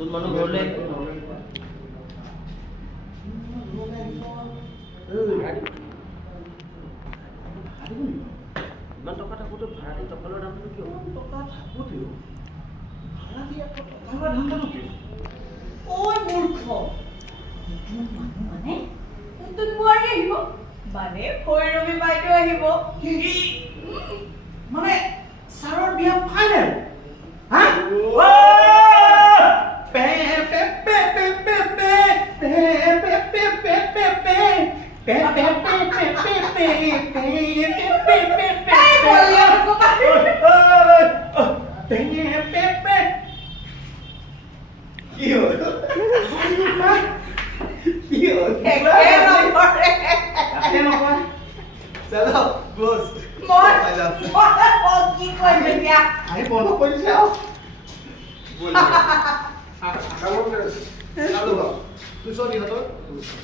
নতুন মানুহ ঘৰলৈ ইমান টকা থাকোঁতে ভাড়া দি টকালৰ দামটো কিয়? টকা থাকোঁতেও ভাড়া দি আকৌ টকা ধান্দাটো কিয়? ঐ মূৰ্খ নতুন মানুহ মানে নতুন বোৱাৰী আহিব মানে ভৈৰৱী বাইদেউ আহিব মানে ছাৰৰ বিয়া ফাইনেল হা Chalo, close. কি কৰিম এতিয়া আহি বন্ধ কৰি দিছে আৰু Acabamos de... Saludos. ¿Tú sos hijo?